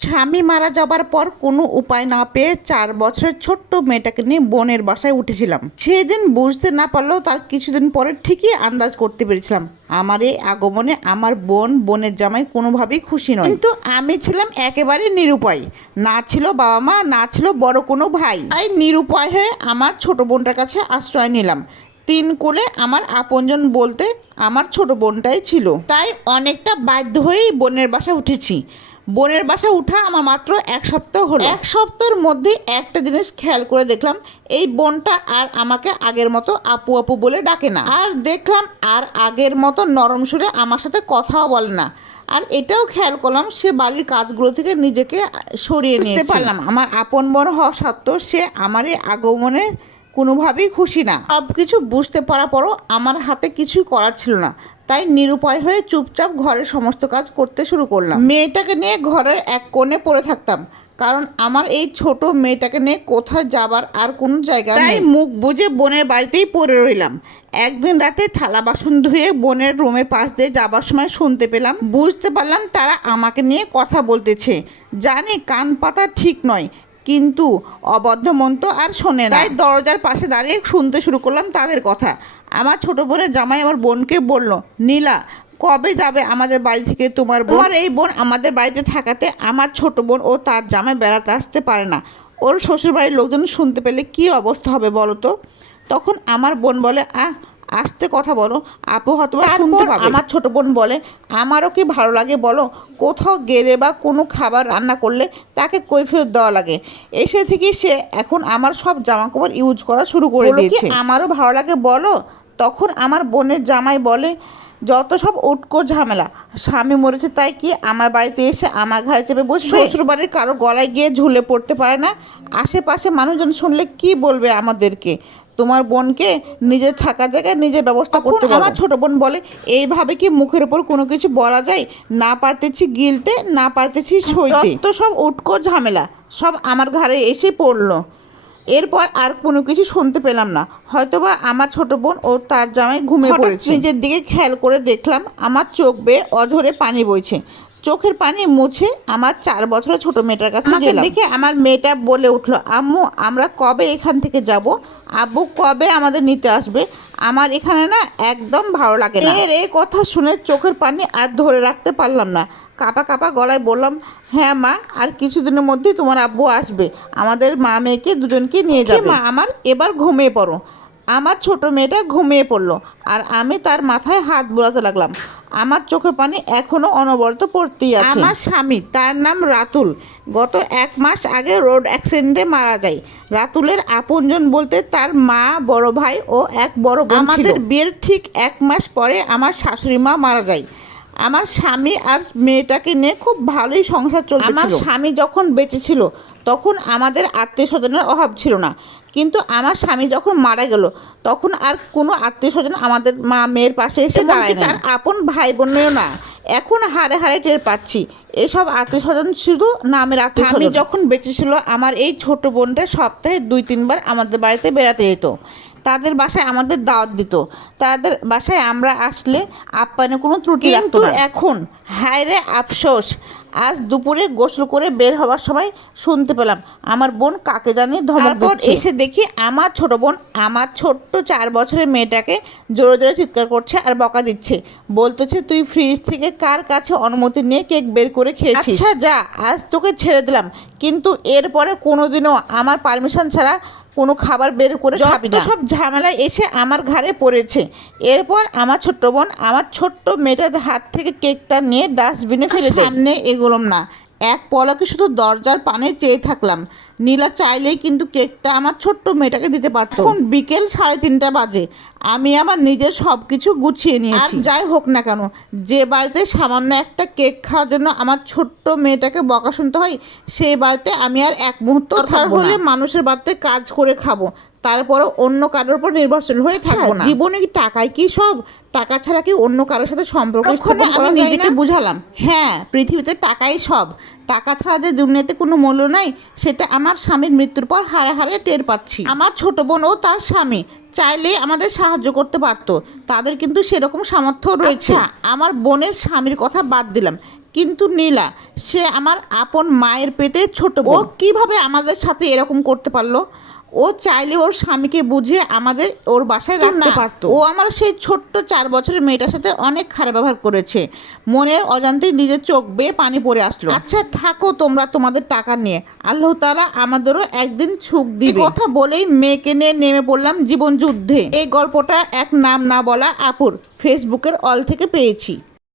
স্বামী মারা যাবার পর কোনো উপায় না পেয়ে চার বছরের ছোট্ট মেয়েটাকে নিয়ে বোনের বাসায় উঠেছিলাম। সেদিন বুঝতে না পারলেও তার কিছুদিন পরে ঠিকই আন্দাজ করতে পেরেছিলাম। আমার এই আগমনে আমার বোন, বোনের জামাই কোনোভাবেই খুশি নয়। কিন্তু আমি ছিলাম একেবারে নিরুপায়। না ছিল বাবা মা, না ছিল বড় কোনো ভাই। তাই নিরুপায় হয়ে আমার ছোট বোনটার কাছে আশ্রয় নিলাম। তিন কোলে আমার আপনজন বলতে আমার ছোট বোনটাই ছিল। তাই অনেকটা বাধ্য হয়েই বোনের বাসা উঠেছি। বোনের বাসা উঠা আমার মাত্র এক সপ্তাহ হলো। এক সপ্তাহের মধ্যে একটা জিনিস খেয়াল করে দেখলাম এই বোনটা আর আমাকে আগের মতো আপু আপু বলে ডাকে না। আর দেখলাম আর আগের মতো নরম সুরে আমার সাথে কথাও বলে না। আর এটাও খেয়াল করলাম সে বাড়ির কাজগুলো থেকে নিজেকে সরিয়ে নিতে পারলাম আমার আপন বোন হওয়া সত্ত্বেও সে আমার এই আগমনে কোনোভাবেই খুশি না। সব কিছু বুঝতে পারার পরও আমার হাতে কিছুই করার ছিল না। তাই নিরুপায় হয়ে চুপচাপ ঘরের সমস্ত কাজ করতে শুরু করলাম। মেয়েটাকে নিয়ে ঘরের এক কোণে পড়ে থাকতাম কারণ আমার এই ছোট মেয়েটাকে নিয়ে কোথায় যাবার আর কোনো জায়গা তাই মুখ বুঝে বোনের বাড়িতেই পড়ে রইলাম। একদিন রাতে থালা বাসন ধুয়ে বোনের রুমে পাশ দিয়ে যাবার সময় শুনতে পেলাম বুঝতে পারলাম তারা আমাকে নিয়ে কথা বলতেছে। জানি কান পাতা ঠিক নয় কিন্তু অবদ্ধ মন তো আর শোনে না। তাই দরজার পাশে দাঁড়িয়ে শুনতে শুরু করলাম তাদের কথা। আমার ছোট বোনের জামাই আমার বোনকে বলল নীলা কবে যাবে আমাদের বাড়ি থেকে তোমার বোন? এই বোন আমাদের বাড়িতে থাকাতে আমার ছোট বোন ও তার জামাই বেড়াতে আসতে পারে না। ওর শ্বশুর বাড়ির লোকজন শুনতে পেলে কি অবস্থা হবে বলো তো? তখন আমার বোন বলে আহ আসতে কথা বলো। আপু হয়তো শুনতে পাবে। আমার ছোট বোন বলে আমারও কি ভালো লাগে বলো? কোথাও গেলে বা কোনো খাবার রান্না করলে তাকে কৈফিয়ত দেওয়া লাগে। এসে থেকে সে এখন আমার সব জামা কাপড় ইউজ করা শুরু করে দিয়েছে। আমারও ভালো লাগে বলো? তখন আমার বোনের জামাই বলে যত সব উটকো ঝামেলা স্বামী মরেছে তাই কি আমার বাড়িতে এসে আমার ঘরে চেপে বসে শ্বশুর বাড়ির কারও গলায় গিয়ে ঝুলে পড়তে পারে না। আশেপাশে মানুষজন শুনলে কি বলবে আমাদেরকে? তোমার বোনকে নিজের থাকার জায়গায় নিজের ব্যবস্থা করতে আমার ছোট বোন বলে এইভাবে কি মুখের উপর কোনো কিছু বলা যায়? না পারতেছি গিলতে না পারতেছি সইতে। তো সব উটকো ঝামেলা সব আমার ঘরে এসে পড়ল। এরপর আর কোনো কিছু শুনতে পেলাম না। হয়তোবা আমার ছোট বোন ও তার জামাই ঘুমিয়ে পড়েছে। নিজের দিকে খেয়াল করে দেখলাম আমার চোখ বেয়ে অঝরে পানি বইছে। চোখের পানি মুছে আমার চার বছরের ছোট মেয়েটার কাছে গেলাম। দেখে আমার মেয়েটা বলে উঠল আম্মু আমরা কবে এখান থেকে যাব? আব্বু কবে আমাদের নিতে আসবে? আমার এখানে না একদম ভালো লাগে না। এর এই কথা শুনে চোখের পানি আর ধরে রাখতে পারলাম না। কাপা কাপা গলায় বললাম হ্যাঁ মা আর কিছুদিনের মধ্যেই তোমার আব্বু আসবে। আমাদের মা মেয়েকে দুজনকে নিয়ে যাবে। মা আমার এবার ঘুমিয়ে পড়ো। আমার ছোট মেয়েটা ঘুমিয়ে পড়ল আর আমি তার মাথায় হাত বোলাতে লাগলাম। আমার চোখের পানি এখনও অনবরত পড়তেই আছে। আমার স্বামী তার নাম রাতুল। গত এক মাস আগে রোড অ্যাক্সিডেন্টে মারা যায়। রাতুলের আপনজন বলতে তার মা বড় ভাই ও এক বড় আমাদের বিয়ের ঠিক এক মাস পরে আমার শাশুড়ি মা মারা যায়। আমার স্বামী আর মেয়েটাকে নিয়ে খুব ভালোই সংসার চলতে আমার স্বামী যখন বেঁচে ছিল তখন আমাদের আত্মীয় স্বজনের অভাব ছিল না। কিন্তু আমার স্বামী যখন মারা গেল তখন আর কোনো আত্মীয় স্বজন আমাদের মা মেয়ের পাশে এসে দাঁড়ায় তার আপন ভাই বোনেও না। এখন হারে হারে টের পাচ্ছি। এসব আত্মীয় স্বজন শুধু নামের আত্মীয় স্বজন যখন বেঁচে ছিল আমার এই ছোট বোনটা সপ্তাহে দুই তিনবার আমাদের বাড়িতে বেড়াতে যেত। তাদের বাসায় আমাদের দাওয়াত দিত। তাদের বাসায় আমরা আসলে আপ্যায়নে কোনো ত্রুটি রাখতো এখন হায় রে আফসোস আজ দুপুরে গোসল করে বের হওয়ার সময় শুনতে পেলাম। আমার বোন কাকে জানি ধমক দিচ্ছে। এসে দেখি আমার ছোট বোন আমার ছোট্ট চার বছরের মেয়েটাকে জোরে জোরে চিৎকার করছে আর বকা দিচ্ছে। বলতেছে তুই ফ্রিজ থেকে কার কাছে অনুমতি নিয়ে কেক বের করে খেয়েছিস? আচ্ছা যা আজ তোকে ছেড়ে দিলাম। কিন্তু এরপরে কোনোদিনও আমার পারমিশন ছাড়া কোনো খাবার বের করে খাবি না। সব ঝামেলা এসে আমার ঘাড়ে পড়েছে। এরপর আমার ছোট্ট বোন আমার ছোট্ট মেয়েটার হাত থেকে কেকটা নিয়ে ডাস্টবিনে ফেলে। সামনে এগোলাম না এক পলকে শুধু দরজার পানে চেয়ে থাকলাম নীলা চাইলেই কিন্তু কেকটা আমার ছোট্ট মেয়েটাকে দিতে পারতো। এখন বিকেল সাড়ে তিনটা বাজে। আমি আমার নিজের সব কিছু গুছিয়ে নিয়েছি। যাই হোক না কেন যে বাড়িতে সামান্য একটা কেক খাওয়ার জন্য আমার ছোট্ট মেয়েটাকে বকা শুনতে হয় সেই বাড়িতে আমি আর এক মুহূর্ত হলে মানুষের বাড়িতে কাজ করে খাব। তারপরে অন্য কারোর উপর নির্ভরশীল হয়ে থাকব না। জীবনে কি টাকাই কি সব? টাকা ছাড়া কি অন্য কারোর সাথে সম্পর্ক স্থাপন করা নিজেকে বুঝালাম। হ্যাঁ পৃথিবীতে টাকাই সব। টাকা ছাড়া যে দুনিয়াতে কোনো মূল্য নাই সেটা আমার স্বামীর মৃত্যুর পর হারে হারে টের পাচ্ছি। আমার ছোট বোন ও তার স্বামী চাইলে আমাদের সাহায্য করতে পারত। তাদের কিন্তু সেরকম সামর্থ্য রয়েছে। আমার বোনের স্বামীর কথা বাদ দিলাম। কিন্তু নীলা সে আমার আপন মায়ের পেটে ছোট ও কীভাবে আমাদের সাথে এরকম করতে পারল? ও চাইলে ওর স্বামীকে বুঝিয়ে আমাদের ওর বাসায় রাখতে পারতো। ও আমার সেই ছোট্ট চার বছরের মেয়েটার সাথে অনেক খারাপ ব্যবহার করেছে। মনে অজান্তে নিজের চোখ বেয়ে পানি পড়ে আসলো। আচ্ছা থাকো তোমরা তোমাদের টাকা নিয়ে। আল্লাহ তাআলা আমাদেরও একদিন সুখ দিবে। কথা বলেই মেয়েকে নিয়ে নেমে পড়লাম জীবন যুদ্ধে। এই গল্পটা এক নাম না বলা আপুর। ফেসবুকের অল থেকে পেয়েছি।